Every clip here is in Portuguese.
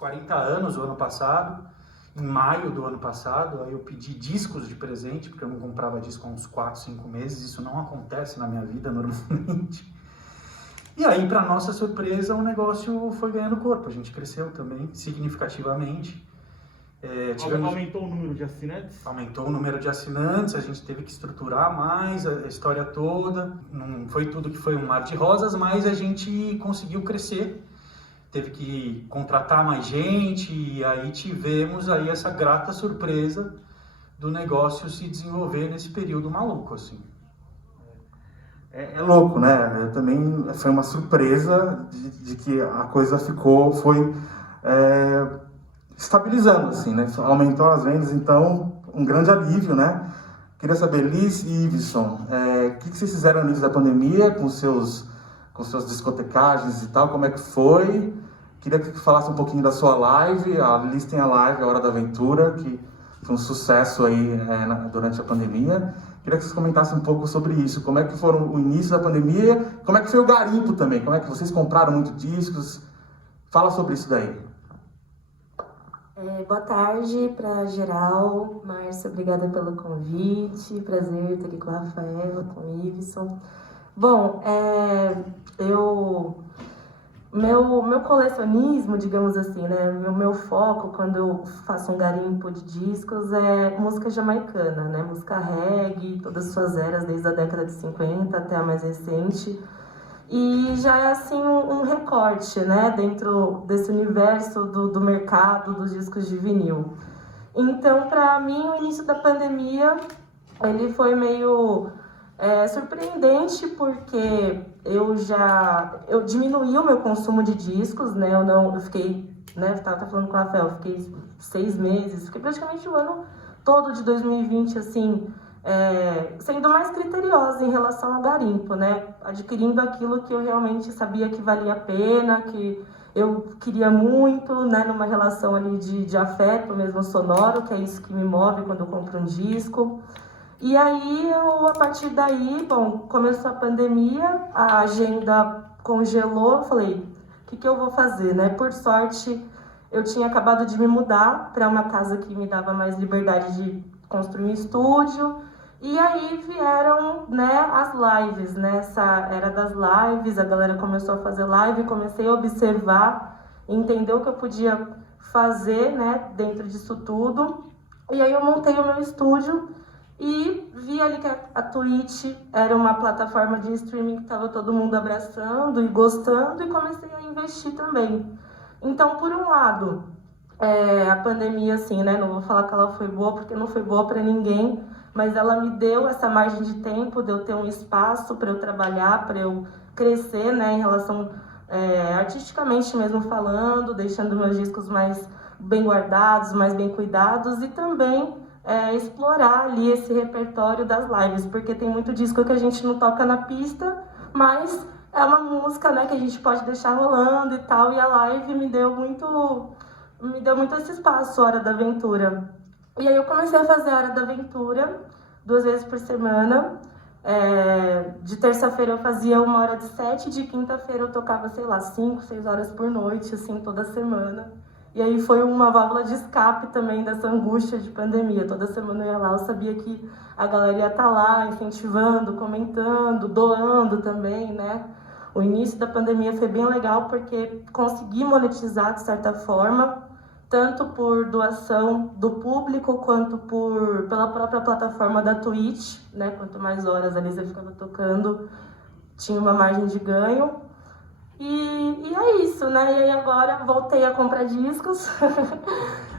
40 anos o ano passado, em maio do ano passado. Aí eu pedi discos de presente, porque eu não comprava disco há uns 4, 5 meses. Isso não acontece na minha vida normalmente. E aí, para nossa surpresa, o negócio foi ganhando corpo. A gente cresceu também significativamente. Aumentou o número de assinantes? Aumentou o número de assinantes, a gente teve que estruturar mais a história toda. Não foi tudo que foi um mar de rosas, mas a gente conseguiu crescer. Teve que contratar mais gente e aí tivemos aí essa grata surpresa do negócio se desenvolver nesse período maluco, assim. É louco, né? Também foi uma surpresa de que a coisa foi estabilizando, assim, né? Aumentou as vendas, então, um grande alívio, né? Queria saber, Liz e Iveson, o que vocês fizeram no início da pandemia com suas discotecagens e tal, como é que foi? Queria que falasse um pouquinho da sua live. A Liz tem a live A Hora da Aventura, que foi um sucesso aí durante a pandemia. Queria que vocês comentassem um pouco sobre isso. Como é que foram o início da pandemia? Como é que foi o garimpo também? Como é que vocês compraram muitos discos? Fala sobre isso daí. Boa tarde para geral. Márcia, obrigada pelo convite. Prazer estar aqui com a Rafaela, com o Iveson. Bom, meu colecionismo, digamos assim, né? Meu foco quando eu faço um garimpo de discos é música jamaicana, né? Música reggae, todas as suas eras, desde a década de 50 até a mais recente. E já é assim um recorte, né? Dentro desse universo do mercado dos discos de vinil. Então, para mim, o início da pandemia ele foi meio surpreendente, porque eu diminuí o meu consumo de discos, né? Eu fiquei, né? Estava falando com a Rafael, eu fiquei 6 meses, fiquei praticamente o ano todo de 2020, assim, sendo mais criteriosa em relação ao garimpo, né? Adquirindo aquilo que eu realmente sabia que valia a pena, que eu queria muito, né? Numa relação ali de afeto mesmo sonoro, que é isso que me move quando eu compro um disco. E aí, a partir daí, bom, começou a pandemia, a agenda congelou, eu falei, o que eu vou fazer, né? Por sorte, eu tinha acabado de me mudar para uma casa que me dava mais liberdade de construir um estúdio, e aí vieram, né, as lives, né? Essa era das lives, a galera começou a fazer live, comecei a observar, entender o que eu podia fazer, né, dentro disso tudo, e aí eu montei o meu estúdio. E vi ali que a Twitch era uma plataforma de streaming que estava todo mundo abraçando e gostando, e comecei a investir também. Então, por um lado, a pandemia, assim, né? Não vou falar que ela foi boa, porque não foi boa para ninguém, mas ela me deu essa margem de tempo de eu ter um espaço para eu trabalhar, para eu crescer, né? Em relação, artisticamente mesmo falando, deixando meus discos mais bem guardados, mais bem cuidados, e também explorar ali esse repertório das lives, porque tem muito disco que a gente não toca na pista, mas é uma música, né, que a gente pode deixar rolando e tal, e a live me deu muito esse espaço, Hora da Aventura. E aí eu comecei a fazer a Hora da Aventura 2 vezes por semana. De terça-feira eu fazia 1h de 7, de quinta-feira eu tocava, sei lá, 5, 6 horas por noite, assim, toda semana. E aí foi uma válvula de escape também dessa angústia de pandemia. Toda semana eu ia lá, eu sabia que a galera ia estar lá, incentivando, comentando, doando também, né? O início da pandemia foi bem legal porque consegui monetizar de certa forma, tanto por doação do público quanto pela própria plataforma da Twitch, né? Quanto mais horas ali você ficava tocando, tinha uma margem de ganho. E é isso, né? E aí agora voltei a comprar discos,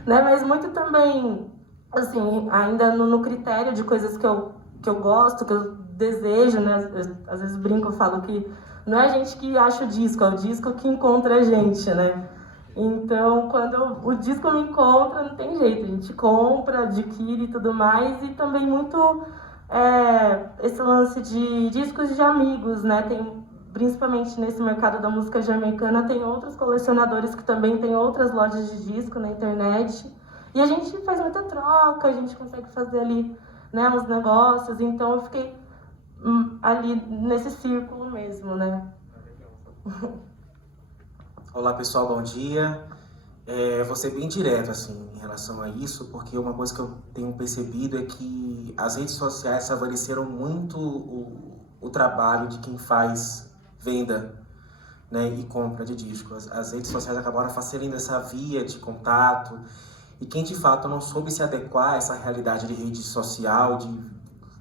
né? Mas muito também, assim, ainda no critério de coisas que eu gosto, que eu desejo, né? Às vezes brinco, eu falo que não é a gente que acha o disco, é o disco que encontra a gente, né? Então, quando o disco me encontra, não tem jeito, a gente compra, adquire e tudo mais, e também muito esse lance de discos de amigos, né? Principalmente nesse mercado da música jamaicana, tem outros colecionadores que também têm outras lojas de disco na internet. E a gente faz muita troca, a gente consegue fazer ali, né, uns negócios. Então eu fiquei ali nesse círculo mesmo, né? Olá pessoal, bom dia. Vou ser bem direto assim, em relação a isso, porque uma coisa que eu tenho percebido é que as redes sociais favoreceram muito o trabalho de quem faz venda, né, e compra de discos. As redes sociais acabaram facilitando essa via de contato, e quem de fato não soube se adequar a essa realidade de rede social,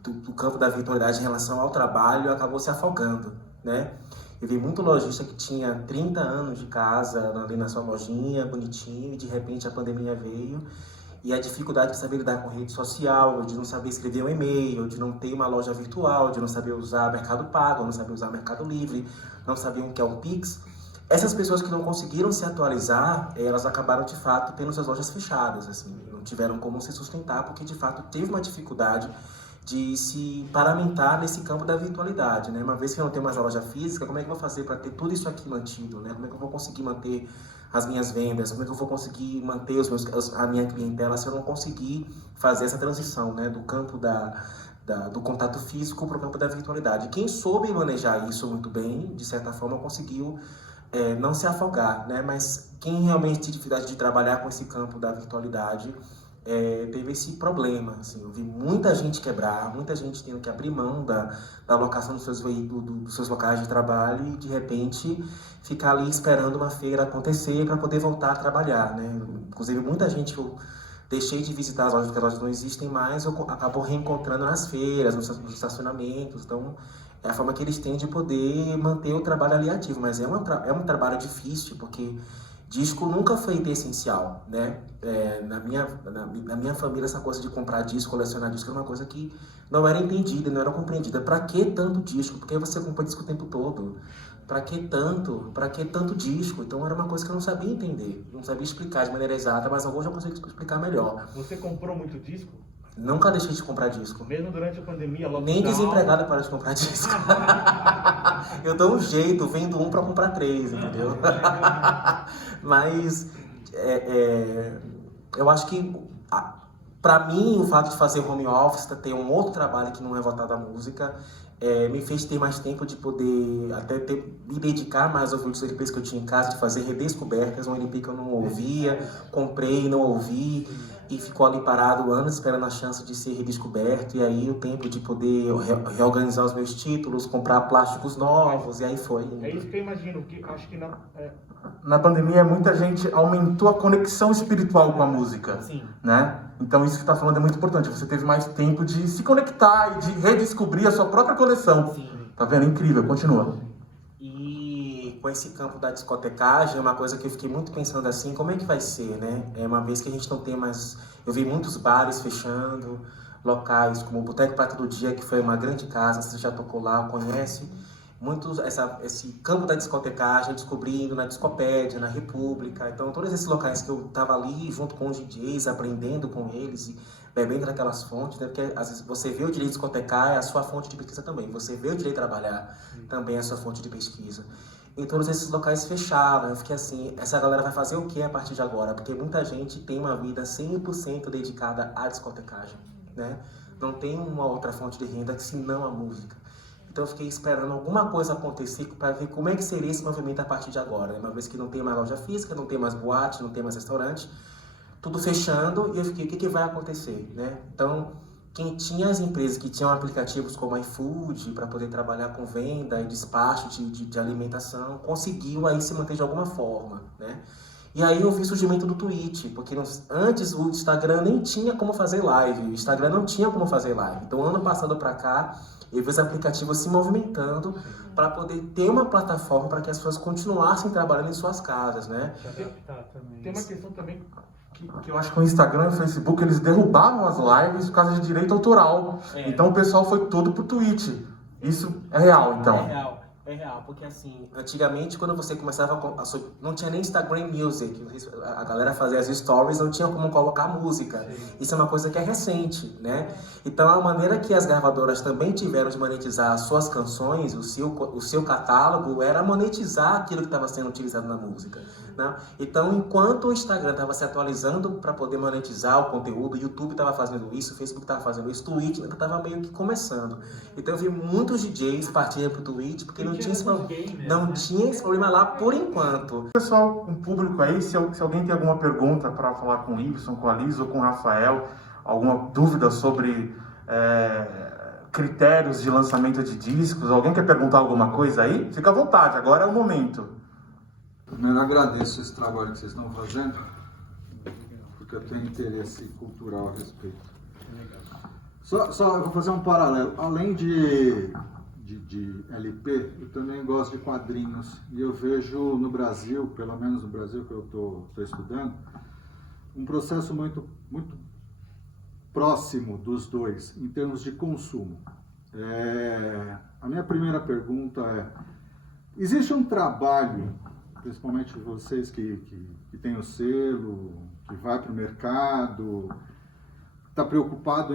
do campo da virtualidade em relação ao trabalho, acabou se afogando, né? Eu vi muito lojista que tinha 30 anos de casa ali na sua lojinha, bonitinho, e de repente a pandemia veio, e a dificuldade de saber lidar com rede social, de não saber escrever um e-mail, de não ter uma loja virtual, de não saber usar Mercado Pago, não saber usar Mercado Livre, não saber o que é um Pix. Essas pessoas que não conseguiram se atualizar, elas acabaram de fato tendo suas lojas fechadas, assim, não tiveram como se sustentar, porque de fato teve uma dificuldade de se paramentar nesse campo da virtualidade, né? Uma vez que eu não tenho mais a loja física, como é que eu vou fazer para ter tudo isso aqui mantido, né? Como é que eu vou conseguir manter as minhas vendas? Como é que eu vou conseguir manter a minha clientela se eu não conseguir fazer essa transição, né? Do campo do contato físico para o campo da virtualidade? Quem soube manejar isso muito bem, de certa forma, conseguiu não se afogar, né? Mas quem realmente tem dificuldade de trabalhar com esse campo da virtualidade teve esse problema, assim. Eu vi muita gente quebrar, muita gente tendo que abrir mão da alocação dos seus veículos, dos seus locais de trabalho, e de repente ficar ali esperando uma feira acontecer para poder voltar a trabalhar, né? Inclusive muita gente que eu deixei de visitar as lojas porque as lojas não existem mais, eu acabo reencontrando nas feiras, nos estacionamentos. Então é a forma que eles têm de poder manter o trabalho ali ativo, mas é um trabalho difícil, porque disco nunca foi essencial, né? Na minha família, essa coisa de comprar disco, colecionar disco, era uma coisa que não era entendida, não era compreendida. Pra que tanto disco? Por que você compra disco o tempo todo? Pra que tanto disco? Então era uma coisa que eu não sabia entender, não sabia explicar de maneira exata, mas hoje eu consigo explicar melhor. Você comprou muito disco? Nunca deixei de comprar disco. Mesmo durante a pandemia, lockdown? Nem desempregado para de comprar disco. Eu dou um jeito, vendo um para comprar 3, entendeu? Mas eu acho que, para mim, o fato de fazer home office, ter um outro trabalho que não é voltado à música, me fez ter mais tempo de poder até me dedicar mais aos outros LPs que eu tinha em casa, de fazer redescobertas, um LP que eu não ouvia, comprei, não ouvi, e ficou ali parado anos esperando a chance de ser redescoberto, e aí o tempo de poder reorganizar os meus títulos, comprar plásticos novos, e aí foi. É isso que eu imagino, que acho que Na pandemia, muita gente aumentou a conexão espiritual com a música. Sim. Né? Então isso que você está falando é muito importante. Você teve mais tempo de se conectar e de redescobrir a sua própria coleção. Sim. Tá vendo? Incrível. Continua. E com esse campo da discotecagem, é uma coisa que eu fiquei muito pensando assim, como é que vai ser, né? Uma vez que a gente não tem mais... Eu vi muitos bares fechando, locais como o Boteco Prata do Dia, que foi uma grande casa, você já tocou lá, conhece. Esse campo da discotecagem, descobrindo na Discopédia, na República. Então, todos esses locais que eu estava ali, junto com os DJs, aprendendo com eles e bebendo naquelas fontes, né? Porque às vezes você vê o direito discotecar, é a sua fonte de pesquisa também. Você vê o direito trabalhar, também é a sua fonte de pesquisa. E todos esses locais fecharam. Eu fiquei assim, essa galera vai fazer o que a partir de agora? Porque muita gente tem uma vida 100% dedicada à discotecagem, né? Não tem uma outra fonte de renda que senão a música. Então eu fiquei esperando alguma coisa acontecer para ver como é que seria esse movimento a partir de agora, né? Uma vez que não tem mais loja física, não tem mais boate, não tem mais restaurante, tudo fechando, e eu fiquei, o que vai acontecer, né? Então, quem tinha as empresas que tinham aplicativos como iFood para poder trabalhar com venda e despacho de alimentação, conseguiu aí se manter de alguma forma, né? E aí eu vi o surgimento do Twitch, porque antes o Instagram nem tinha como fazer live, o Instagram não tinha como fazer live. Então, ano passado para cá, eu vi os aplicativos se movimentando para poder ter uma plataforma para que as pessoas continuassem trabalhando em suas casas, né? Tem uma questão também que eu acho que o Instagram e o Facebook, eles derrubaram as lives por causa de direito autoral. Então o pessoal foi todo pro Twitch. Isso é real, então? É real, porque assim, antigamente quando você começava não tinha nem Instagram Music, a galera fazia as stories, não tinha como colocar música. Isso é uma coisa que é recente, né? Então a maneira que as gravadoras também tiveram de monetizar as suas canções, o seu catálogo, era monetizar aquilo que estava sendo utilizado na música. né? Então, enquanto o Instagram estava se atualizando para poder monetizar o conteúdo, o YouTube estava fazendo isso, o Facebook estava fazendo isso, o Twitch estava meio que começando. Então, eu vi muitos DJs partirem para o Twitch, porque não tinha esse problema lá por enquanto. Pessoal, um público aí, se alguém tem alguma pergunta para falar com o Iveson, com a Liz ou com o Rafael, alguma dúvida sobre critérios de lançamento de discos, alguém quer perguntar alguma coisa aí? Fica à vontade, agora é o momento. Primeiro, agradeço esse trabalho que vocês estão fazendo, porque eu tenho interesse cultural a respeito. Só eu vou fazer um paralelo. Além de LP, eu também gosto de quadrinhos. E eu vejo no Brasil, pelo menos no Brasil que eu estou estudando, um processo muito próximo dos dois, em termos de consumo. A minha primeira pergunta é: existe um trabalho, principalmente vocês que têm o selo, que vai para o mercado, está preocupado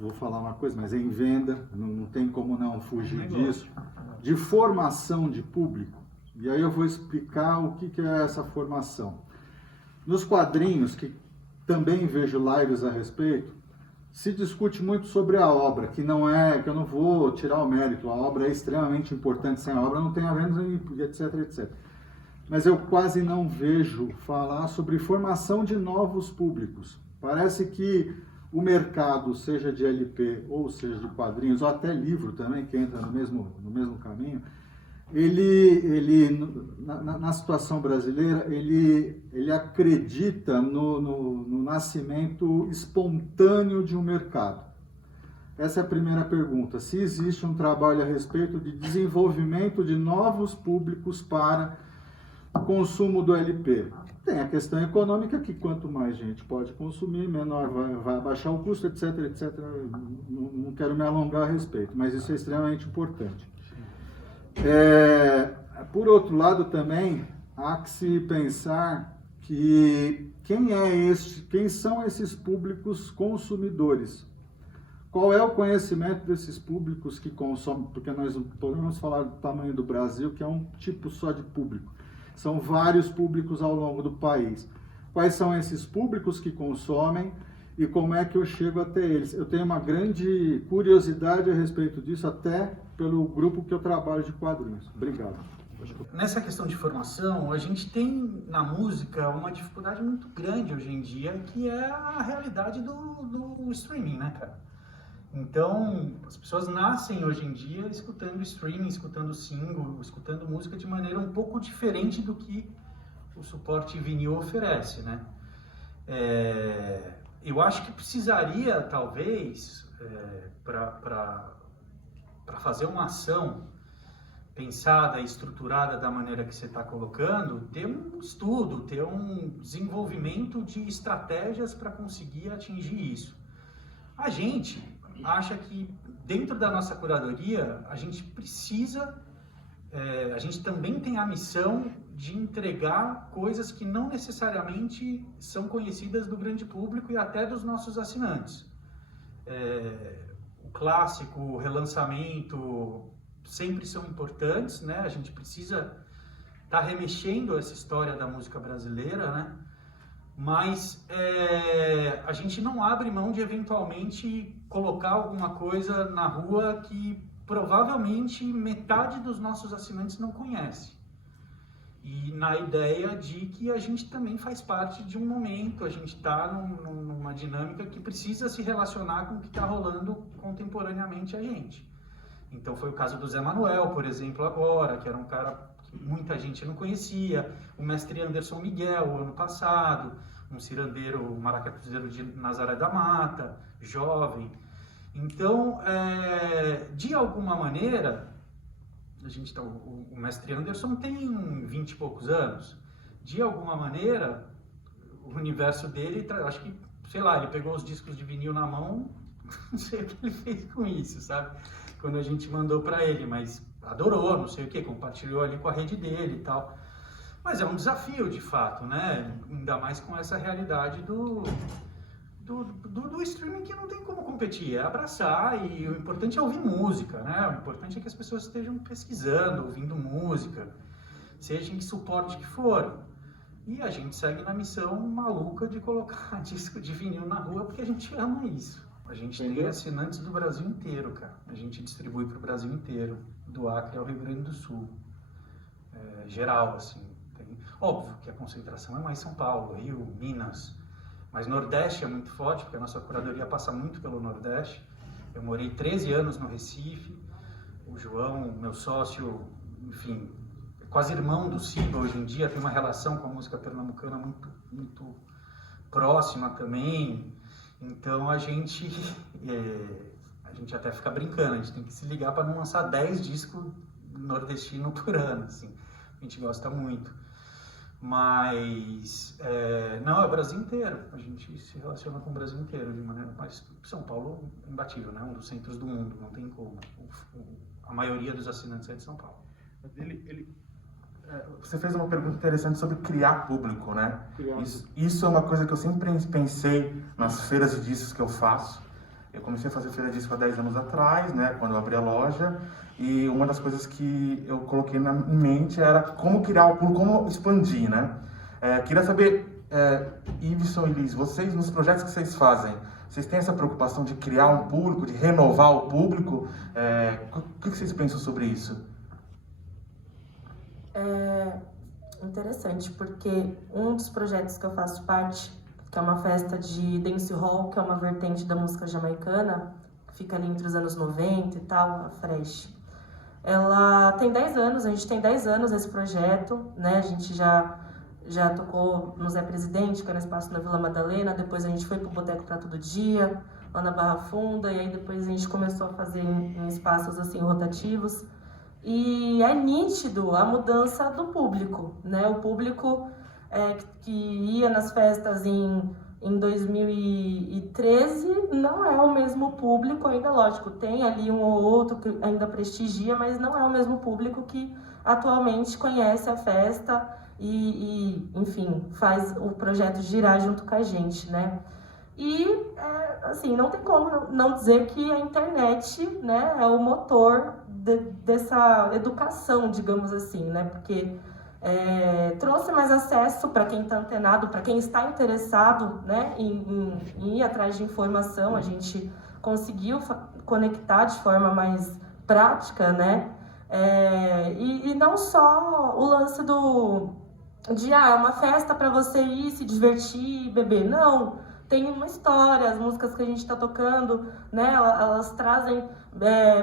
vou falar uma coisa, mas em venda, não tem como não fugir disso, de formação de público? E aí eu vou explicar o que é essa formação. Nos quadrinhos, que também vejo lives a respeito, se discute muito sobre a obra, que eu não vou tirar o mérito, a obra é extremamente importante, sem a obra não tem a venda, etc, etc. Mas eu quase não vejo falar sobre formação de novos públicos. Parece que o mercado, seja de LP ou seja de quadrinhos, ou até livro também, que entra no mesmo caminho, na situação brasileira, ele acredita no nascimento espontâneo de um mercado. Essa é a primeira pergunta. Se existe um trabalho a respeito de desenvolvimento de novos públicos para o consumo do LP. Tem a questão econômica, que quanto mais gente pode consumir, menor vai abaixar o custo, etc, etc. Não quero me alongar a respeito, mas isso é extremamente importante. Por outro lado, também há que se pensar que quem são esses públicos consumidores? Qual é o conhecimento desses públicos que consomem? Porque nós não podemos falar do tamanho do Brasil, que é um tipo só de público. São vários públicos ao longo do país. Quais são esses públicos que consomem e como é que eu chego até eles? Eu tenho uma grande curiosidade a respeito disso, até pelo grupo que eu trabalho de quadrinhos. Obrigado. Nessa questão de formação, a gente tem na música uma dificuldade muito grande hoje em dia, que é a realidade do streaming, né, cara? Então, as pessoas nascem hoje em dia escutando streaming, escutando single, escutando música de maneira um pouco diferente do que o suporte vinil oferece, né? Eu acho que precisaria, talvez, para fazer uma ação pensada e estruturada da maneira que você está colocando, ter um estudo, ter um desenvolvimento de estratégias para conseguir atingir isso. A gente acha que dentro da nossa curadoria, a gente precisa, a gente também tem a missão de entregar coisas que não necessariamente são conhecidas do grande público e até dos nossos assinantes. O clássico, o relançamento sempre são importantes, né? A gente precisa estar remexendo essa história da música brasileira, né? Mas a gente não abre mão de eventualmente colocar alguma coisa na rua que provavelmente metade dos nossos assinantes não conhece. E na ideia de que a gente também faz parte de um momento, a gente está numa dinâmica que precisa se relacionar com o que está rolando contemporaneamente a gente. Então foi o caso do Zé Manuel, por exemplo, agora, que era um cara que muita gente não conhecia, o mestre Anderson Miguel, ano passado, um cirandeiro, um maracatuzeiro de Nazaré da Mata, jovem. Então, de alguma maneira, o mestre Anderson tem 20 e poucos anos, de alguma maneira, o universo dele, acho que, sei lá, ele pegou os discos de vinil na mão, não sei o que ele fez com isso, sabe? Quando a gente mandou para ele, mas adorou, não sei o que, compartilhou ali com a rede dele e tal. Mas é um desafio, de fato, né? Ainda mais com essa realidade do streaming, que não tem como competir, é abraçar, e o importante é ouvir música, né? O importante é que as pessoas estejam pesquisando, ouvindo música. seja em que suporte que for. E a gente segue na missão maluca de colocar disco de vinil na rua, porque a gente ama isso. A gente tem assinantes do Brasil inteiro, cara. A gente distribui para o Brasil inteiro, do Acre ao Rio Grande do Sul. Geral, assim. Óbvio que a concentração é mais São Paulo, Rio, Minas. Mas Nordeste é muito forte, porque a nossa curadoria passa muito pelo Nordeste. Eu morei 13 anos no Recife. O João, meu sócio, enfim, é quase irmão do Siba hoje em dia, tem uma relação com a música pernambucana muito próxima também. Então a gente até fica brincando, a gente tem que se ligar para não lançar 10 discos nordestinos por ano, assim. A gente gosta muito. Mas, não, é o Brasil inteiro. A gente se relaciona com o Brasil inteiro de maneira... Mas São Paulo é imbatível, né? Um dos centros do mundo, não tem como. A maioria dos assinantes é de São Paulo. Você fez uma pergunta interessante sobre criar público, né? Isso é uma coisa que eu sempre pensei nas feiras de discos que eu faço. Eu comecei a fazer feira de disco há 10 anos atrás, né? Quando eu abri a loja. E uma das coisas que eu coloquei em mente era como criar o público, como expandir, né? Queria saber, Iveson e Liz, vocês, nos projetos que vocês fazem, vocês têm essa preocupação de criar um público, de renovar o público? O que vocês pensam sobre isso? Interessante, porque um dos projetos que eu faço parte, que é uma festa de dancehall, que é uma vertente da música jamaicana, que fica ali entre os anos 90 e tal, a Fresh. Ela tem 10 anos, a gente tem 10 anos esse projeto, né? A gente já tocou no Zé Presidente, que era um espaço na Vila Madalena, depois a gente foi pro Boteco pra Todo Dia, lá na Barra Funda, e aí depois a gente começou a fazer em espaços assim rotativos. E é nítido a mudança do público, né? O público que ia nas festas em 2013 não é o mesmo público, ainda lógico, tem ali um ou outro que ainda prestigia, mas não é o mesmo público que atualmente conhece a festa e enfim, faz o projeto girar junto com a gente, né? E, assim, não tem como não dizer que a internet, né, é o motor dessa educação, digamos assim, né? Porque trouxe mais acesso para quem está antenado, para quem está interessado, né, em ir atrás de informação. A gente conseguiu conectar de forma mais prática, né? E não só o lance de é uma festa para você ir se divertir, beber, não. Tem uma história, as músicas que a gente está tocando, né, elas trazem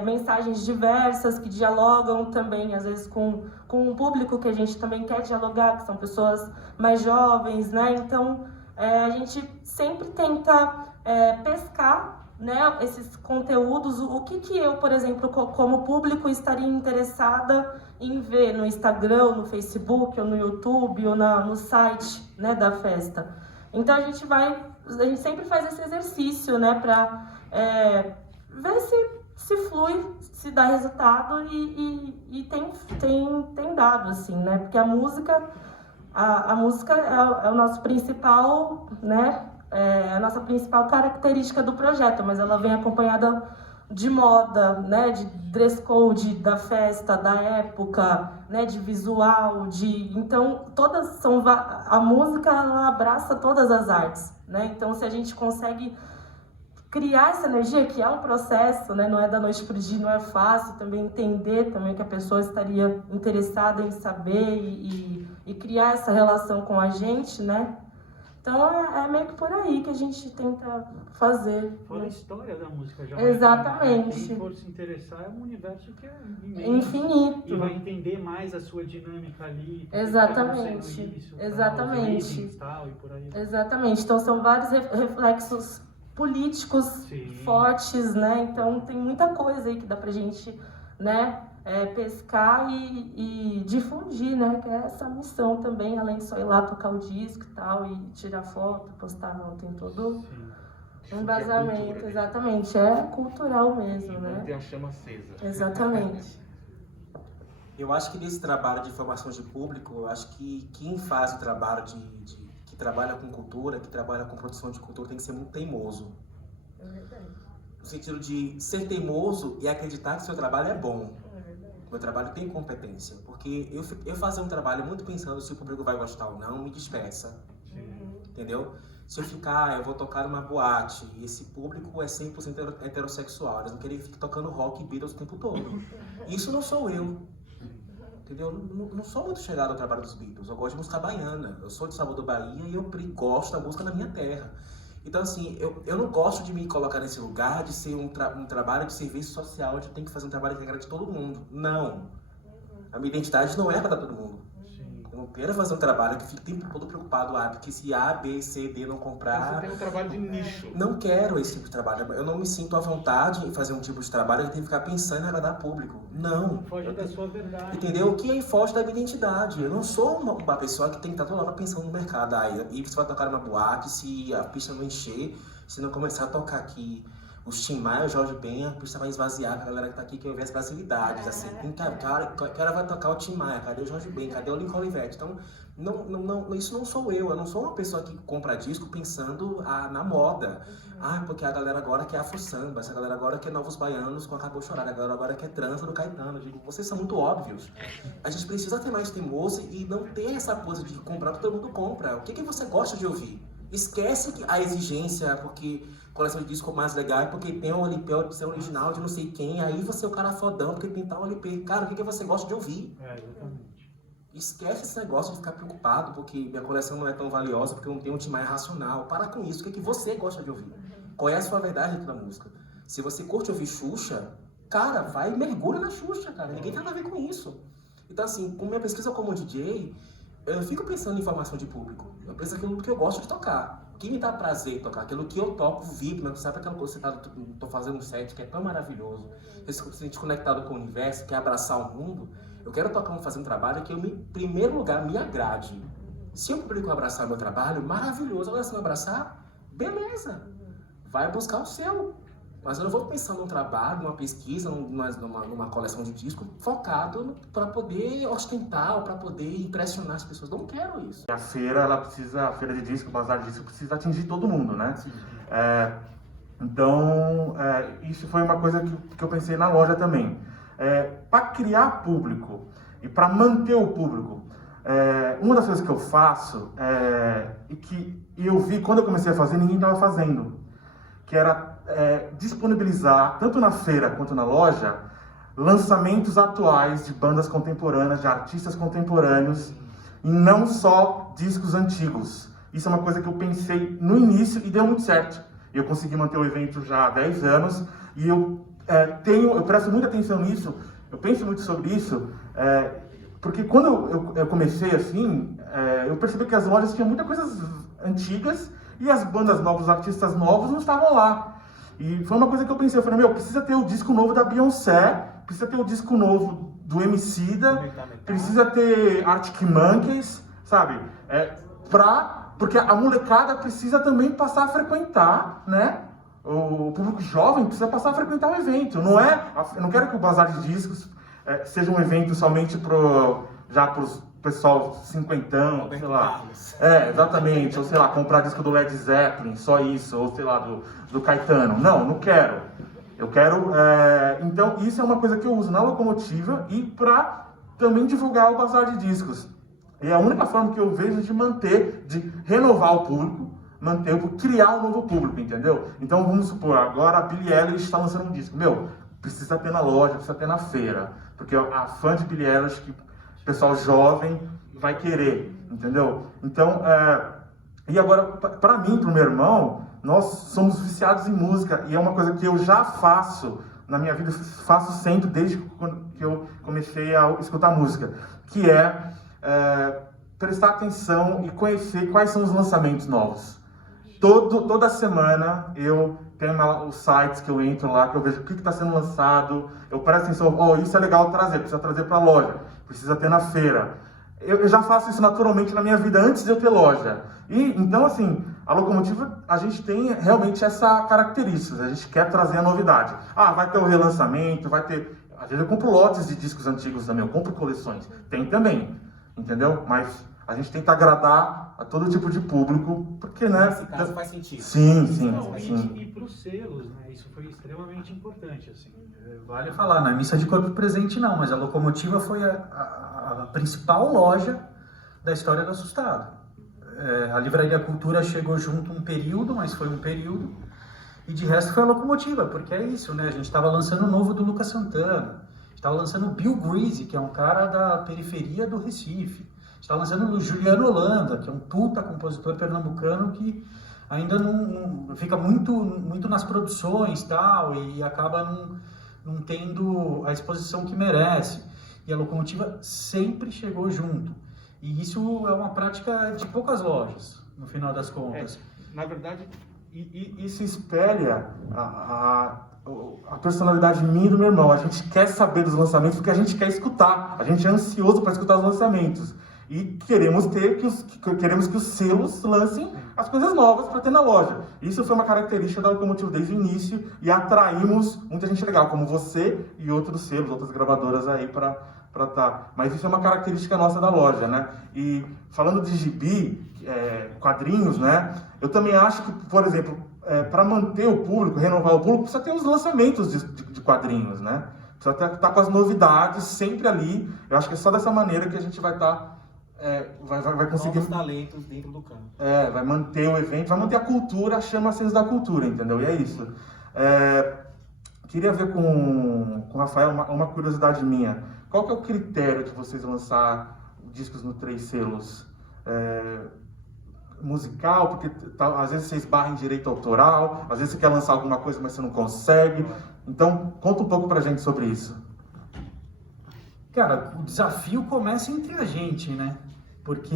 mensagens diversas que dialogam também, às vezes, com um público que a gente também quer dialogar, que são pessoas mais jovens, né? Então, a gente sempre tenta pescar, né, esses conteúdos. O que eu, por exemplo, como público, estaria interessada em ver no Instagram, no Facebook, ou no YouTube, ou no site, né, da festa. Então, a gente sempre faz esse exercício, né, para ver se flui, se dá resultado e tem dado, assim, né, porque a música é o nosso principal, né, a nossa principal característica do projeto, mas ela vem acompanhada de moda, né, de dress code da festa, da época, né, de visual, então a música ela abraça todas as artes, né? Então se a gente consegue criar essa energia, que é um processo, né, não é da noite para o dia, não é fácil também entender também que a pessoa estaria interessada em saber e criar essa relação com a gente, né? Então é meio que por aí que a gente tenta fazer. Fora né? a história da música já. Exatamente. Quem for se interessar é um universo que é infinito. E vai entender mais a sua dinâmica ali. Exatamente. Isso, exatamente. tal, e por aí. Exatamente. Então são vários reflexos políticos fortes, né? Então tem muita coisa aí que dá pra gente, né, pescar e difundir, né? Que é essa missão também, além de só ir lá tocar o disco e tal, e tirar foto, postar, não, tem todo um embasamento, exatamente, é cultural mesmo, né? Manter a chama acesa. Exatamente. Eu acho que nesse trabalho de formação de público, eu acho que quem faz o trabalho que trabalha com cultura, que trabalha com produção de cultura, tem que ser muito teimoso. No sentido de ser teimoso e acreditar que seu trabalho é bom. Meu trabalho tem competência, porque eu fazer um trabalho muito pensando se o público vai gostar ou não, me dispersa, entendeu? Se eu ficar, eu vou tocar numa boate, e esse público é 100% heterossexual, eles não querem ficar tocando rock e Beatles o tempo todo. Isso não sou eu, entendeu? Não sou muito chegado ao trabalho dos Beatles, eu gosto de música baiana, eu sou de Salvador, Bahia, e eu gosto da música da minha terra. Então, assim, eu não gosto de me colocar nesse lugar de ser um trabalho de serviço social, onde tem que fazer um trabalho que agrade todo mundo. Não. A minha identidade não é para todo mundo. Eu não quero fazer um trabalho que fique o tempo todo preocupado, porque se A, B, C, D não comprar... Você tem um trabalho de nicho. Não quero esse tipo de trabalho. Eu não me sinto à vontade em fazer um tipo de trabalho que tem que ficar pensando em agradar público. Não. Foge da sua verdade. Entendeu? O que é foge da minha identidade. Eu não sou uma pessoa que tem que estar toda hora pensando no mercado. E você vai tocar numa boate, se a pista não encher, se não começar a tocar aqui os Tim Maia, o Jorge Ben, a pista vai esvaziar com a galera que tá aqui, que eu vejo as facilidades, assim. O cara vai tocar o Tim Maia, cadê o Jorge Ben, cadê o Lincoln Olivetti? Então, isso não sou eu não sou uma pessoa que compra disco pensando na moda. Porque a galera agora quer afro-samba, essa galera agora quer Novos Baianos com Acabou Chorar, a galera agora quer trança do Caetano. Eu digo, vocês são muito óbvios. A gente precisa ter mais teimoso e não ter essa coisa de comprar porque todo mundo compra. O que você gosta de ouvir? Esquece a exigência, porque coleção de disco mais legal é porque tem um LP de ser original de não sei quem, aí você é o cara fodão porque tem tal LP. Cara, o que você gosta de ouvir? Exatamente. Esquece esse negócio de ficar preocupado porque minha coleção não é tão valiosa, porque eu não tenho um Tim Maia racional. Para com isso, o que você gosta de ouvir? Qual é a sua verdade dentro da música? Se você curte ouvir Xuxa, cara, vai e mergulha na Xuxa, cara. Ninguém tem nada a ver com isso. Então, assim, com minha pesquisa como DJ, eu fico pensando em formação de público. Eu penso aquilo que eu gosto de tocar. O que me dá prazer tocar? Aquilo que eu toco, vibro, sabe aquela coisa que você tô fazendo um set que é tão maravilhoso, você se sente conectado com o universo, quer abraçar o mundo. Eu quero fazer um trabalho que em primeiro lugar, me agrade. Se o público abraçar meu trabalho, maravilhoso. Agora, se não abraçar, beleza. Vai buscar o seu. Mas eu não vou pensar num trabalho, numa pesquisa, numa coleção de discos focado para poder ostentar ou para poder impressionar as pessoas. Não quero isso. A feira, a feira de disco, o bazar de disco precisa atingir todo mundo, né? Então, isso foi uma coisa que eu pensei na loja também. Para criar público e para manter o público, uma das coisas que eu faço e que eu vi quando eu comecei a fazer, ninguém estava fazendo, que era disponibilizar, tanto na feira quanto na loja, lançamentos atuais de bandas contemporâneas, de artistas contemporâneos, e não só discos antigos. Isso é uma coisa que eu pensei no início e deu muito certo. Eu consegui manter o evento já há 10 anos e eu presto muita atenção nisso, eu penso muito sobre isso, porque quando eu comecei assim, eu percebi que as lojas tinham muitas coisas antigas e as bandas novas, os artistas novos não estavam lá. E foi uma coisa que eu pensei, eu falei, precisa ter o disco novo da Beyoncé, precisa ter o disco novo do Emicida, precisa ter Arctic Monkeys, sabe? Porque a molecada precisa também passar a frequentar, né? O público jovem precisa passar a frequentar o evento. Eu não quero que o Bazar de Discos seja um evento somente para os pessoal cinquentão, sei lá. Exatamente. Ou sei lá, comprar disco do Led Zeppelin, só isso. Ou sei lá, do Caetano. Não quero. Eu quero... Então, isso é uma coisa que eu uso na locomotiva e para também divulgar o Bazar de Discos. E é a única forma que eu vejo de renovar o público, criar um novo público, entendeu? Então, vamos supor, agora a Billie Eilish está lançando um disco. Precisa ter na loja, precisa ter na feira. Porque a fã de Billie Eilish, que o pessoal jovem vai querer, entendeu? Então, e agora, para mim, para o meu irmão, nós somos viciados em música. E é uma coisa que eu já faço na minha vida, faço sempre, desde que eu comecei a escutar música. Que é prestar atenção e conhecer quais são os lançamentos novos. Toda semana eu tenho os sites que eu entro lá, que eu vejo o que está sendo lançado, eu presto atenção, isso é legal trazer, precisa trazer para a loja, precisa ter na feira. Eu já faço isso naturalmente na minha vida antes de eu ter loja. E então, assim, a locomotiva, a gente tem realmente essa característica, a gente quer trazer a novidade. Vai ter o relançamento, vai ter... Às vezes eu compro lotes de discos antigos também, eu compro coleções, tem também, entendeu? Mas a gente tenta agradar a todo tipo de público, porque, né? Nesse caso faz sentido. Sim, sim, Não, sim. e para os selos, né? Isso foi extremamente importante. Assim. Vale falar, não é missa de corpo presente não, mas a Locomotiva foi a principal loja da história do Assustado. A Livraria Cultura chegou junto um período, mas foi um período, e de resto foi a Locomotiva, porque é isso, né? A gente estava lançando o novo do Lucas Santana, estava lançando o Bill Greasy, que é um cara da periferia do Recife, estava lançando o Juliano Holanda, que é um puta compositor pernambucano que ainda não fica muito nas produções tal, e acaba não tendo a exposição que merece. E a Locomotiva sempre chegou junto. E isso é uma prática de poucas lojas, no final das contas. Na verdade, E se espelha a personalidade minha e do meu irmão. A gente quer saber dos lançamentos porque a gente quer escutar. A gente é ansioso para escutar os lançamentos. E queremos que os selos lancem as coisas novas para ter na loja. Isso foi uma característica da Locomotiva desde o início e atraímos muita gente legal, como você e outros selos, outras gravadoras aí para tá. Mas isso é uma característica nossa da loja, né? E falando de gibi, quadrinhos, né? Eu também acho que, por exemplo, para manter o público, renovar o público, precisa ter os lançamentos de quadrinhos, né? Precisa estar com as novidades sempre ali. Eu acho que é só dessa maneira que a gente vai estar... vai conseguir... Novos talentos dentro do campo. Vai manter o evento, vai manter a cultura, chama Cenas da Cultura, entendeu? E é isso. Queria ver com o Rafael uma curiosidade minha. Qual que é o critério de vocês lançar discos no 3 selos? Musical, porque às vezes você esbarra em direito autoral, às vezes você quer lançar alguma coisa, mas você não consegue. Então, conta um pouco pra gente sobre isso. Cara, o desafio começa entre a gente, né? Porque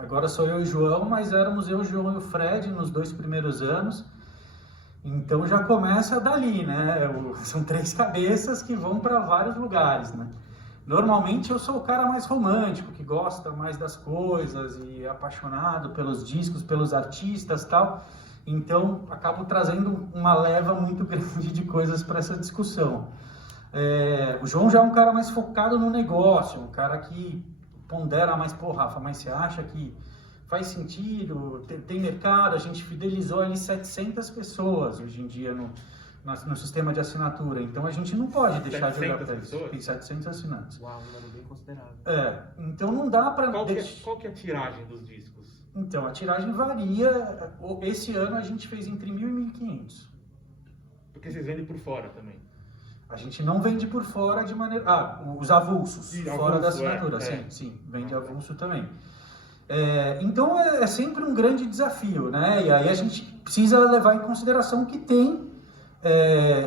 agora sou eu e o João, mas éramos eu, o João e o Fred nos 2 primeiros anos. Então já começa dali, né? São 3 cabeças que vão para vários lugares, né? Normalmente eu sou o cara mais romântico, que gosta mais das coisas e é apaixonado pelos discos, pelos artistas e tal. Então acabo trazendo uma leva muito grande de coisas para essa discussão. O João já é um cara mais focado no negócio, um cara que pondera mais, pô, Rafa, mas você acha que faz sentido, tem mercado? A gente fidelizou ali 700 pessoas hoje em dia no sistema de assinatura, então a gente não pode deixar de olhar para isso. Tem 700 assinantes. Uau, um número bem considerável. Então não dá para... qual que é a tiragem dos discos? Então, a tiragem varia. Esse ano a gente fez entre 1.000 e 1.500. Porque vocês vendem por fora também. A gente não vende por fora de maneira... os avulsos, fora da assinatura, sim, vende avulso também. Então é sempre um grande desafio, né? E aí a gente precisa levar em consideração que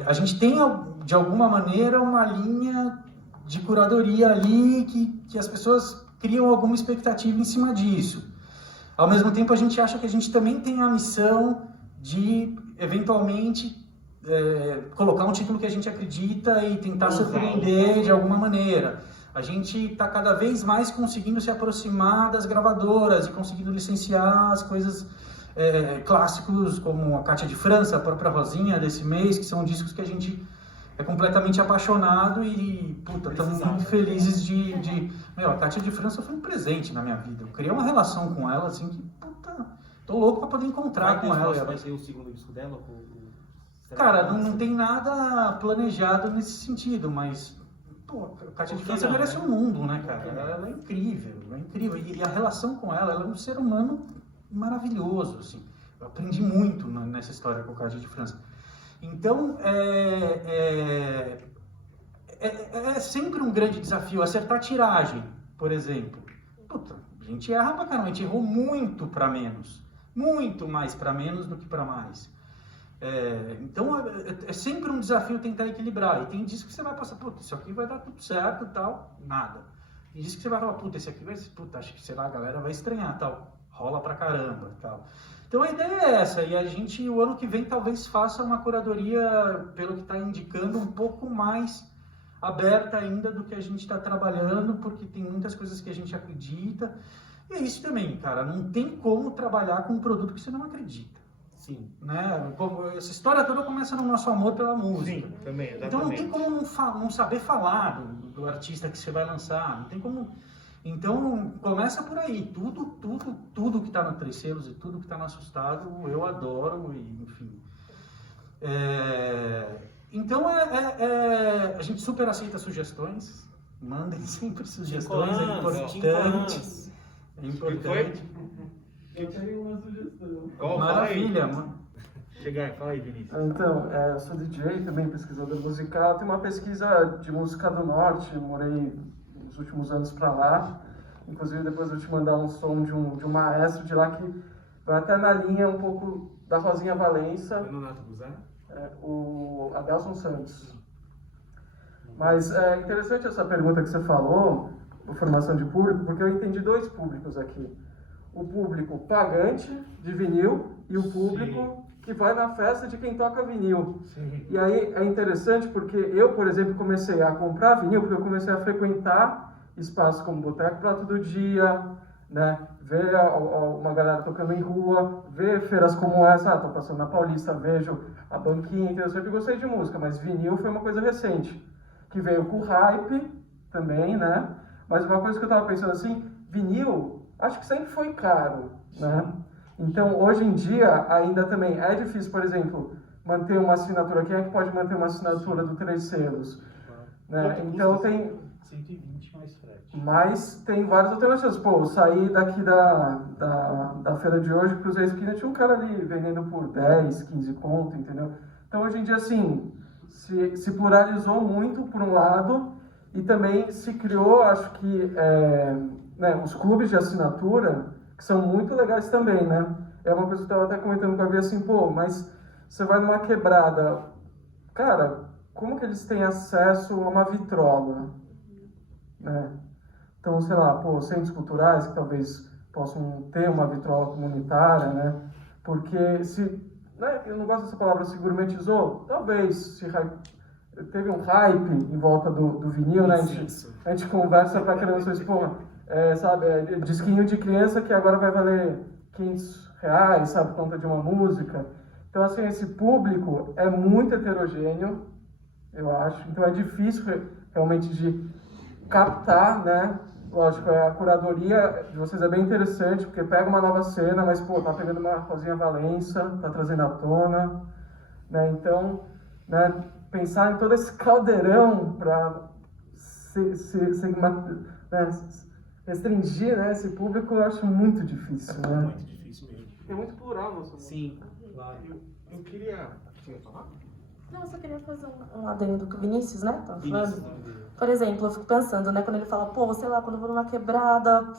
a gente tem, de alguma maneira, uma linha de curadoria ali que as pessoas criam alguma expectativa em cima disso. Ao mesmo tempo, a gente acha que a gente também tem a missão de, eventualmente, colocar um título que a gente acredita e tentar surpreender de alguma maneira. A gente está cada vez mais conseguindo se aproximar das gravadoras e conseguindo licenciar as coisas clássicos como a Cátia de França, a própria Rosinha desse mês, que são discos que a gente é completamente apaixonado e, estamos muito felizes a Cátia de França foi um presente na minha vida. Eu criei uma relação com ela, assim, que, tô louco para poder encontrar com ela. Vai ter o segundo disco dela? Cara, não tem nada planejado nesse sentido, mas... a Cátia de França merece um mundo, né, cara? Ela é incrível. E a relação com ela é um ser humano maravilhoso, assim. Eu aprendi muito nessa história com a Cátia de França. Então, é sempre um grande desafio acertar tiragem, por exemplo. A gente erra pra caramba, a gente errou muito para menos. Muito mais para menos do que para mais. Então é sempre um desafio tentar equilibrar. E tem disco que você vai passar, isso aqui vai dar tudo certo e tal, nada. Tem disco que você vai falar, esse aqui vai ser, acho que, sei lá, a galera vai estranhar, tal, rola pra caramba e tal. Então a ideia é essa, e a gente, o ano que vem, talvez faça uma curadoria, pelo que está indicando, um pouco mais aberta ainda do que a gente está trabalhando, porque tem muitas coisas que a gente acredita. E é isso também, cara, não tem como trabalhar com um produto que você não acredita. Sim. Né? Essa história toda começa no nosso amor pela música. Sim, também, exatamente. Então não tem como não saber falar do artista que você vai lançar, não tem como... Então, começa por aí. Tudo que está no Três Selos e tudo que está no Assustado, eu adoro, e, enfim. Então, a gente super aceita sugestões. Mandem sempre sugestões, é importante. É importante. Eu tenho uma sugestão. Maravilha, mano. Chega aí, fala aí, Vinícius. Então, eu sou DJ, também pesquisador musical. Tenho uma pesquisa de música do norte, morei nos últimos anos para lá. Inclusive, depois eu vou te mandar um som de um maestro de lá que vai até na linha um pouco da Rosinha Valença, o Adelson Santos. Mas é interessante essa pergunta que você falou, a formação de público, porque eu entendi dois públicos aqui. O público pagante de vinil e o público que vai na festa de quem toca vinil. Sim. E aí é interessante porque eu, por exemplo, comecei a comprar vinil porque eu comecei a frequentar espaços como Boteco Prato do Dia, né? Ver uma galera tocando em rua, ver feiras como essa, tô passando na Paulista, vejo a banquinha, então eu sempre gostei de música, mas vinil foi uma coisa recente, que veio com hype também, né? Mas uma coisa que eu tava pensando assim, vinil, acho que sempre foi caro, né? Então, hoje em dia, ainda também é difícil, por exemplo, manter uma assinatura. Quem é que pode manter uma assinatura do Três Selos? Né? Então, tem... 120 mais frete. Mas tem várias alternativas. Pô, eu saí daqui da feira de hoje, cruzei a esquina, tinha um cara ali vendendo por 10, 15 conto, entendeu? Então, hoje em dia, assim, se pluralizou muito, por um lado, e também se criou, acho que, né, os clubes de assinatura, que são muito legais também, né? É uma coisa que eu estava até comentando com a Bia, assim, pô, mas você vai numa quebrada, cara, como que eles têm acesso a uma vitrola, né? Então, sei lá, pô, centros culturais que talvez possam ter uma vitrola comunitária, né? Porque se, né, eu não gosto dessa palavra, se gourmetizou, talvez teve um hype em volta do vinil, né? A gente conversa pra crianças, pô, sabe, disquinho de criança que agora vai valer R$500, sabe, por conta de uma música. Então, assim, esse público é muito heterogêneo, eu acho. Então, é difícil realmente de captar, né? Lógico, a curadoria de vocês é bem interessante, porque pega uma nova cena, mas, pô, tá pegando uma Rosinha Valença, tá trazendo à tona, né? Então, né, pensar em todo esse caldeirão para restringir, né, esse público, eu acho muito difícil, né? Muito difícil mesmo. É muito plural, nossa. Sim. Eu queria... Você ia falar? Não, eu só queria fazer um adendo do Vinícius, né? Tava falando. Isso. Por exemplo, eu fico pensando, né? Quando ele fala, pô, sei lá, quando eu vou numa quebrada,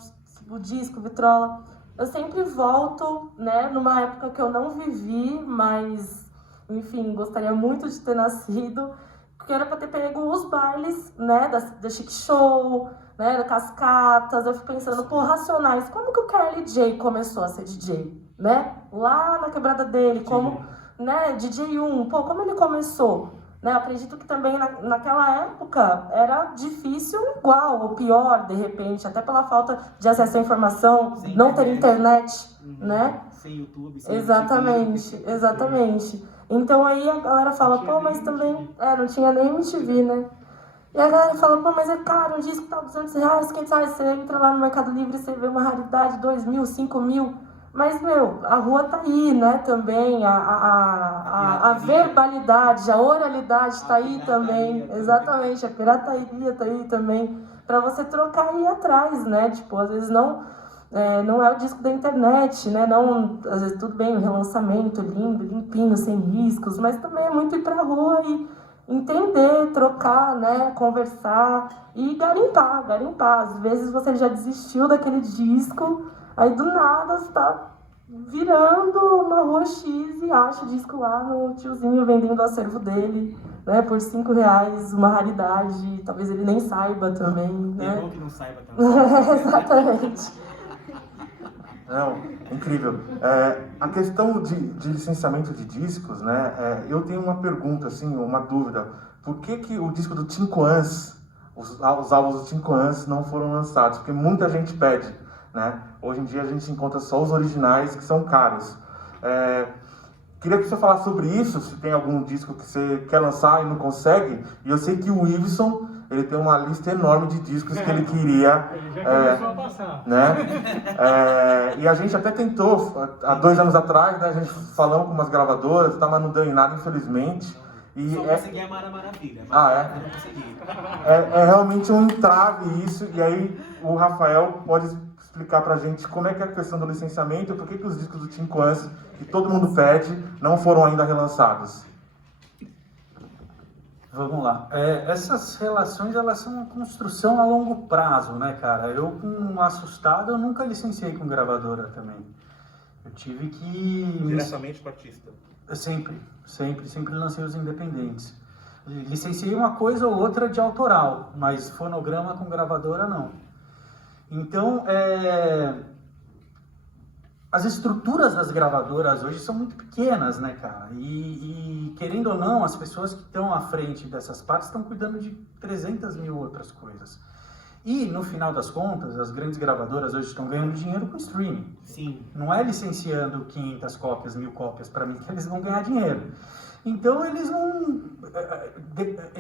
o disco, vitrola, eu sempre volto, né? Numa época que eu não vivi, mas, enfim, gostaria muito de ter nascido, porque era pra ter pego os bailes, né? Da Chic Show, né? Da Cascatas. Eu fico pensando, pô, Racionais, como que o Carly J começou a ser DJ, né? Lá na quebrada dele, como... né, DJ 1, pô, como ele começou? Né, eu acredito que também naquela época era difícil igual, ou pior, de repente, até pela falta de acesso à informação, sem não ter internet, né? Sem YouTube, sem Exatamente, MTV, exatamente. Então aí a galera fala, pô, mas também... não tinha nem MTV, né? E a galera fala, pô, mas é caro, um disco tá R$200, R$500, você entra lá no Mercado Livre e você vê uma raridade, 2.000, 5.000... Mas, meu, a rua tá aí, né, também, a verbalidade, a oralidade tá aí também, exatamente, a pirataria tá aí também, pra você trocar e ir atrás, né, tipo, às vezes não é o disco da internet, né, não, às vezes tudo bem, o relançamento lindo, limpinho, sem riscos, mas também é muito ir pra rua e entender, trocar, né, conversar e garimpar, às vezes você já desistiu daquele disco, aí do nada você tá virando uma rua X e acha o disco lá no tiozinho vendendo o acervo dele, né, por R$5, uma raridade, talvez ele nem saiba também, né? É bom que não saiba também. Exatamente. Não, incrível. A questão de licenciamento de discos, né, eu tenho uma pergunta, assim, uma dúvida. Por que o disco do Cinco Ans, os álbuns do Cinco Ans não foram lançados? Porque muita gente pede. Né? Hoje em dia a gente encontra só os originais, que são caros. Queria que você falasse sobre isso, se tem algum disco que você quer lançar e não consegue. E eu sei que o Iveson, ele tem uma lista enorme de discos que ele queria, Ele já começou a passar. né? E a gente até tentou, há 2 anos atrás, né, a gente falamos com umas gravadoras, tá, mas não deu em nada, infelizmente. E Só consegui a Mara Maravilha. Ah, é? Não consegui. é realmente um entrave isso, e aí o Rafael pode explicar pra gente como é que é a questão do licenciamento, por que os discos do Tim Quance, que todo mundo pede, não foram ainda relançados. Vamos lá. Essas relações, elas são uma construção a longo prazo, né, cara? Eu, com Assustado, eu nunca licenciei com gravadora também. Eu tive que... Diretamente com o artista. Sempre lancei os independentes. Licenciei uma coisa ou outra de autoral, mas fonograma com gravadora, não. Então, as estruturas das gravadoras hoje são muito pequenas, né, cara? E querendo ou não, as pessoas que estão à frente dessas partes estão cuidando de 300 mil outras coisas. E, no final das contas, as grandes gravadoras hoje estão ganhando dinheiro com streaming. Sim. Não é licenciando 500 cópias, 1000 cópias para mim que eles vão ganhar dinheiro. Então, eles vão...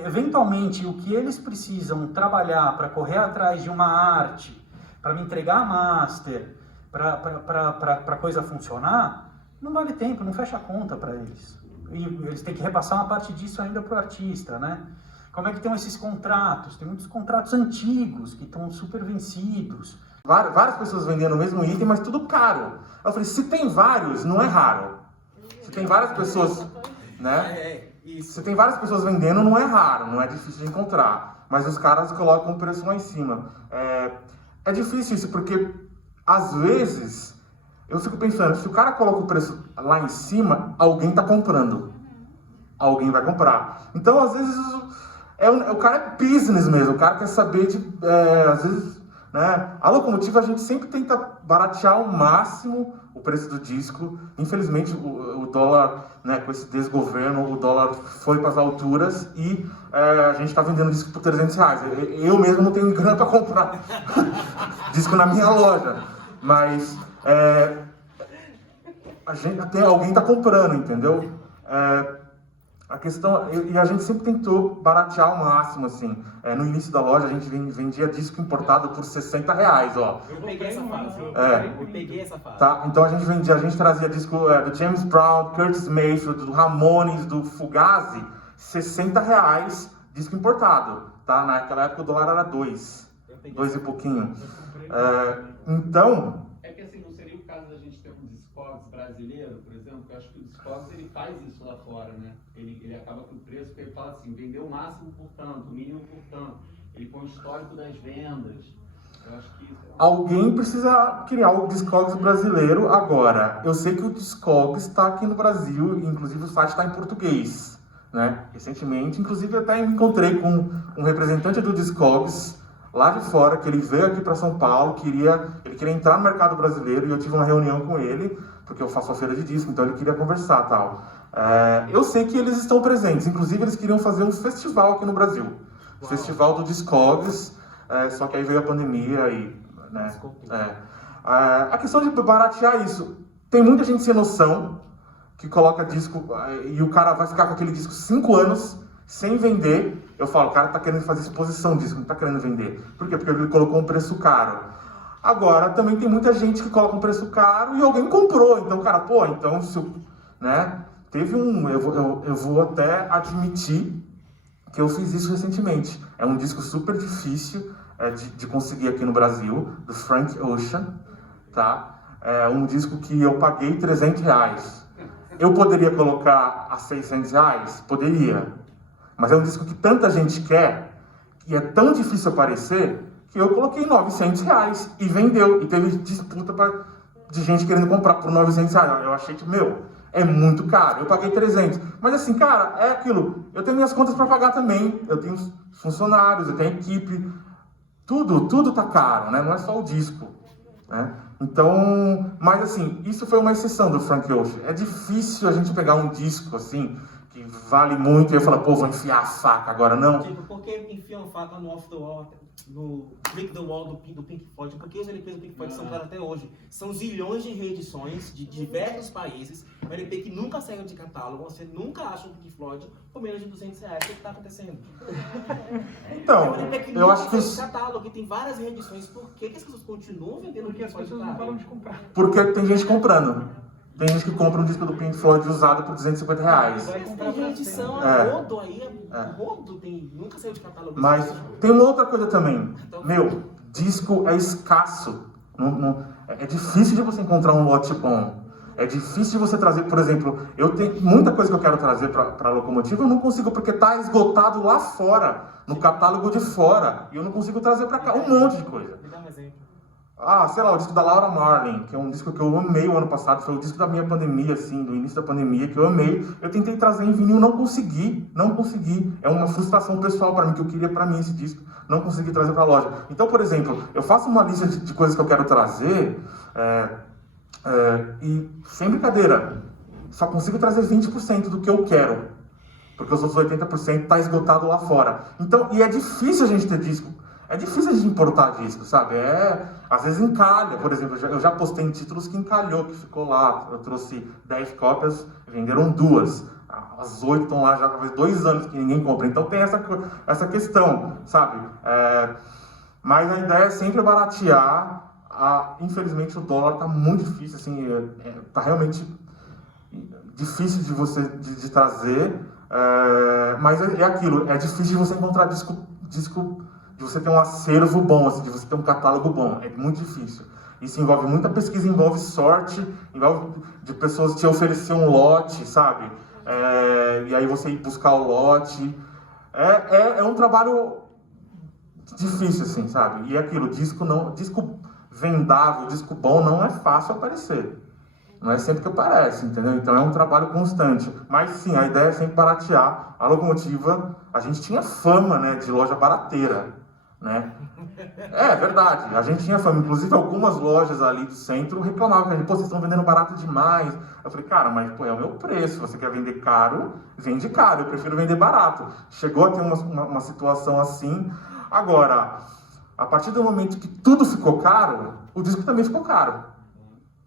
Eventualmente, o que eles precisam trabalhar para correr atrás de uma arte, para me entregar a master, para a coisa funcionar, não vale tempo, não fecha a conta para eles. E eles têm que repassar uma parte disso ainda para o artista, né? Como é que estão esses contratos? Tem muitos contratos antigos que estão super vencidos. Várias pessoas vendendo o mesmo item, mas tudo caro. Eu falei, se tem vários, não é raro. Se tem várias pessoas, né? Isso. Se tem várias pessoas vendendo, não é raro, não é difícil de encontrar. Mas os caras colocam o preço lá em cima. É difícil isso, porque às vezes eu fico pensando, se o cara coloca o preço lá em cima, alguém está comprando. Alguém vai comprar. Então, às vezes, o cara é business mesmo, o cara quer saber de, às vezes, né? A Locomotiva, a gente sempre tenta baratear ao máximo o preço do disco. Infelizmente, o dólar, né, com esse desgoverno, o dólar foi para as alturas e a gente está vendendo disco por R$300. Eu mesmo não tenho grana para comprar disco na minha loja, mas alguém está comprando, entendeu? A questão, e a gente sempre tentou baratear ao máximo, assim. No início da loja, a gente vendia disco importado por R$60, ó. Eu peguei essa fase. Eu peguei essa fase. Tá? Então a gente trazia disco do James Brown, Curtis Mayfield, do Ramones, do Fugazi, R$60, disco importado, tá? Naquela época o dólar era 2 e pouquinho. Então... É que assim, não seria o caso da gente ter um Discogs brasileiro, por exemplo, que eu acho que o Discogs ele faz isso lá fora, né? Ele acaba com o preço, porque ele fala assim, vendeu o máximo por tanto, o mínimo por tanto. Ele põe o histórico das vendas. Eu acho que isso alguém precisa criar o Discogs brasileiro agora. Eu sei que o Discogs está aqui no Brasil, inclusive o site está em português, né? Recentemente, inclusive até encontrei com um representante do Discogs lá de fora, que ele veio aqui para São Paulo, ele queria entrar no mercado brasileiro, e eu tive uma reunião com ele, porque eu faço a feira de disco, então ele queria conversar e tal. Eu sei que eles estão presentes, inclusive eles queriam fazer um festival aqui no Brasil. O Festival do Discogs, só que aí veio a pandemia e... né, a questão de baratear isso, tem muita gente sem noção que coloca disco e o cara vai ficar com aquele disco 5 anos sem vender. Eu falo, o cara tá querendo fazer exposição disso, não tá querendo vender. Por quê? Porque ele colocou um preço caro. Agora, também tem muita gente que coloca um preço caro e alguém comprou. Então, o cara, então, né? Teve eu vou até admitir que eu fiz isso recentemente. É um disco super difícil de conseguir aqui no Brasil, do Frank Ocean, tá? É um disco que eu paguei R$300. Eu poderia colocar a R$600? Poderia. Mas é um disco que tanta gente quer, e é tão difícil aparecer, que eu coloquei R$900 e vendeu. E teve disputa de gente querendo comprar por R$900. Eu achei que, é muito caro. Eu paguei 300. Mas assim, cara, é aquilo. Eu tenho minhas contas para pagar também. Eu tenho funcionários, eu tenho equipe. Tudo tá caro, né? Não é só o disco, né? Então, mas assim, isso foi uma exceção do Frank Ocean. É difícil a gente pegar um disco assim, que vale muito, e eu falo, pô, vou enfiar a faca agora, não. Tipo, por que enfiam faca no Off the Wall, no Click the Wall do Pink Floyd? Porque os LPs do Pink Floyd são caros até hoje. São zilhões de reedições de diversos países. Um LP que nunca saiu de catálogo, você nunca acha um Pink Floyd por menos de R$200. O que está acontecendo? Então, É um LP que eu nunca acho que saiu de catálogo, que tem várias reedições. Por que as pessoas continuam vendendo Porque Pink as Floyd pessoas não caro? param de comprar. porque tem gente comprando. Tem gente que compra um disco do Pink Floyd usado por R$250. Vai Mas comprar tem pra reedição sempre. a rodo aí, rodo tem, nunca saiu de catálogo. Mas tem uma outra coisa também. Meu, disco é escasso. É difícil de você encontrar um lote bom. É difícil de você trazer, por exemplo, eu tenho muita coisa que eu quero trazer para a Locomotiva, eu não consigo porque tá esgotado lá fora, no catálogo de fora, e eu não consigo trazer para cá um monte de coisa. Me dá um exemplo. Ah, sei lá, o disco da Laura Marling, que é um disco que eu amei o ano passado, foi o disco da minha pandemia, assim, do início da pandemia, que eu amei. Eu tentei trazer em vinil, não consegui. É uma frustração pessoal para mim, que eu queria para mim esse disco, não consegui trazer para a loja. Então, por exemplo, eu faço uma lista de coisas que eu quero trazer, e, sem brincadeira, só consigo trazer 20% do que eu quero, porque os outros 80% tá esgotado lá fora. Então, e é difícil a gente ter disco. É difícil a gente importar disco, sabe? Às vezes encalha, por exemplo, eu já postei em títulos que encalhou, que ficou lá. Eu trouxe 10 cópias, venderam 2. As 8 estão lá já faz 2 anos que ninguém compra. Então tem essa questão, sabe? Mas a ideia é sempre baratear. Infelizmente o dólar tá muito difícil, assim, tá realmente difícil de você de trazer. Mas é aquilo, é difícil de você encontrar disco de você ter um acervo bom, assim, de você ter um catálogo bom, é muito difícil. Isso envolve muita pesquisa, envolve sorte, envolve de pessoas te oferecer um lote, sabe? E aí você ir buscar o lote. É um trabalho difícil, assim, sabe? E é aquilo, disco vendável, disco bom não é fácil aparecer. Não é sempre que aparece, entendeu? Então é um trabalho constante. Mas sim, a ideia é sempre baratear. A Locomotiva, a gente tinha fama, né, de loja barateira, né? É verdade, a gente tinha fama. Inclusive algumas lojas ali do centro reclamavam que a gente, pô, vocês estão vendendo barato demais. Eu falei, cara, mas pô, é o meu preço. Você quer vender caro, vende caro. Eu prefiro vender barato. Chegou a ter uma situação assim. Agora, a partir do momento que tudo ficou caro, o disco também ficou caro.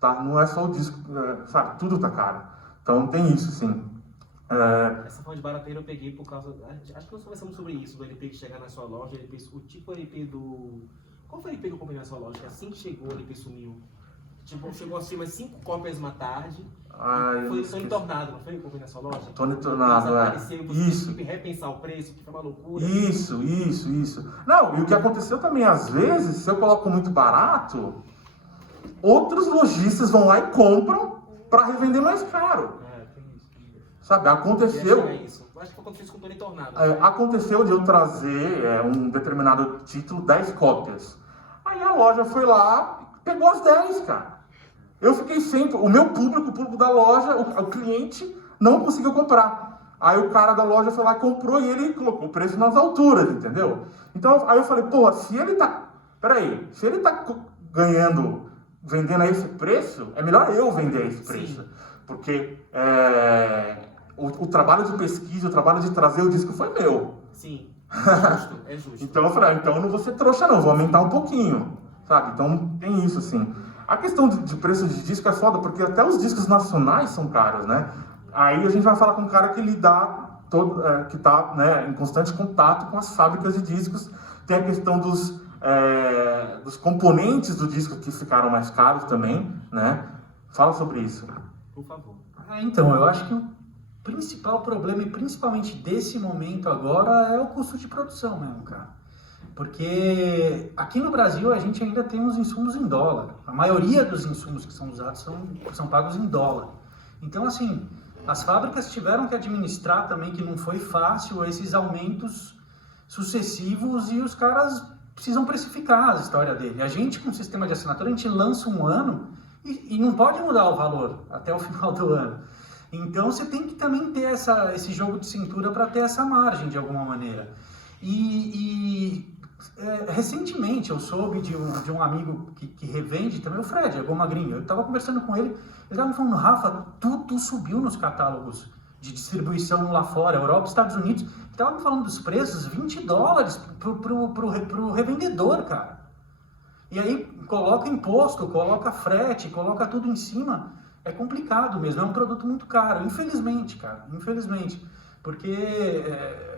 Tá? Não é só o disco, sabe? Tudo tá caro. Então tem isso, sim. Essa forma de barateiro eu peguei por causa... Acho que nós conversamos sobre isso, do LP que chega na sua loja, o tipo LP do... Qual foi o LP que eu comprei na sua loja? Que assim que chegou, o LP sumiu. Tipo, chegou assim, umas 5 cópias uma tarde. Foi o Tony Tornado, não foi que eu comprei na sua loja? Tony Tornado, Isso. Você repensar o preço, que foi uma loucura. Isso. Não, e o que aconteceu também, às vezes, se eu coloco muito barato, outros lojistas vão lá e compram para revender mais caro. Sabe, aconteceu... Acho que aconteceu isso com o Tony Tornado. Aconteceu de eu trazer um determinado título, 10 cópias. Aí a loja foi lá, pegou as 10, cara. Eu fiquei sempre... O meu público, o público da loja, o cliente, não conseguiu comprar. Aí o cara da loja foi lá, comprou e ele colocou o preço nas alturas, entendeu? Então, aí eu falei, pô, se ele tá vendendo a esse preço, é melhor eu vender a esse preço. Sim. Porque o trabalho de pesquisa, o trabalho de trazer o disco foi meu. Sim, é justo. Então eu falei, então eu não vou ser trouxa não, vou aumentar um pouquinho, sabe? Então tem isso, assim. A questão de preço de disco é foda, porque até os discos nacionais são caros, né? Aí a gente vai falar com um cara que que tá, né, em constante contato com as fábricas de discos. Tem a questão dos componentes do disco que ficaram mais caros também, né? Fala sobre isso. Por favor. Então, eu acho que o principal problema, e principalmente desse momento agora, é o custo de produção mesmo, cara. Porque aqui no Brasil a gente ainda tem os insumos em dólar. A maioria dos insumos que são usados são pagos em dólar. Então, assim, as fábricas tiveram que administrar também, que não foi fácil, esses aumentos sucessivos, e os caras precisam precificar a história dele. A gente, com o sistema de assinatura, a gente lança um ano e não pode mudar o valor até o final do ano. Então você tem que também ter esse jogo de cintura para ter essa margem de alguma maneira. Recentemente eu soube de um amigo que revende também, o Fred, a Goma Gringa. Eu estava conversando com ele, ele estava falando, Rafa, tudo subiu nos catálogos de distribuição lá fora, Europa, Estados Unidos, estavam falando dos preços, $20 pro revendedor, cara. E aí coloca imposto, coloca frete, coloca tudo em cima. É complicado mesmo, é um produto muito caro, infelizmente, cara, infelizmente. Porque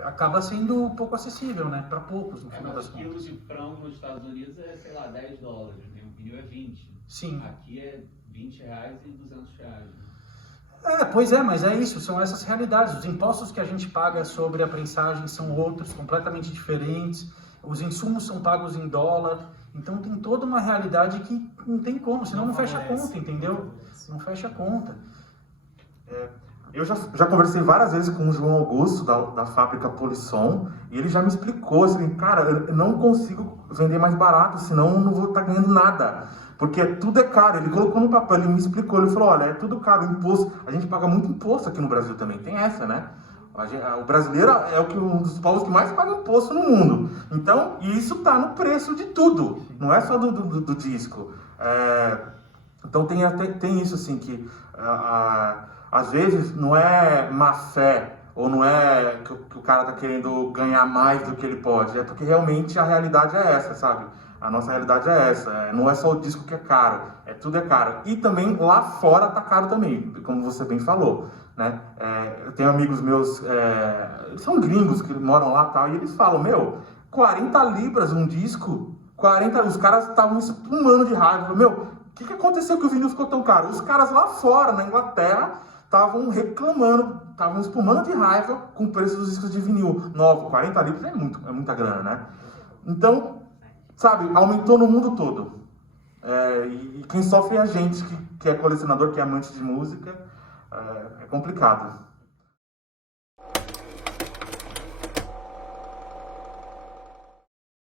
acaba sendo pouco acessível, né, para poucos, no final das Mas quilos contas. de frango nos Estados Unidos é, sei lá, $10, né? O pneu é 20. Sim. Aqui é R$20 e R$200. Né? Pois é, mas é isso, são essas realidades. Os impostos que a gente paga sobre a prensagem são outros, completamente diferentes. Os insumos são pagos em dólar. Então tem toda uma realidade que não tem como, senão não fecha a conta, entendeu? Não fecha a conta. Eu já conversei várias vezes com o João Augusto, da fábrica Polisson, e ele já me explicou, assim, cara, eu não consigo vender mais barato, senão eu não vou estar ganhando nada. Porque tudo é caro. Ele colocou no papel, ele me explicou, ele falou, olha, é tudo caro, imposto. A gente paga muito imposto aqui no Brasil também, tem essa, né? O brasileiro é um dos povos que mais paga imposto no mundo. Então, isso tá no preço de tudo, não é só do disco. Então tem isso, assim, que às vezes não é má fé, ou não é que o cara tá querendo ganhar mais do que ele pode, é porque realmente a realidade é essa, sabe? A nossa realidade é essa, não é só o disco que é caro, tudo é caro. E também lá fora tá caro também, como você bem falou, né? Eu tenho amigos meus, eles são gringos que moram lá e tal, e eles falam, 40 libras um disco, os caras estavam espumando de raiva. O que aconteceu que o vinil ficou tão caro? Os caras lá fora, na Inglaterra, estavam reclamando, estavam espumando de raiva com o preço dos discos de vinil novo. 40 libras é muita grana, né? Então, sabe, aumentou no mundo todo. E quem sofre é a gente, que é colecionador, que é amante de música. É complicado.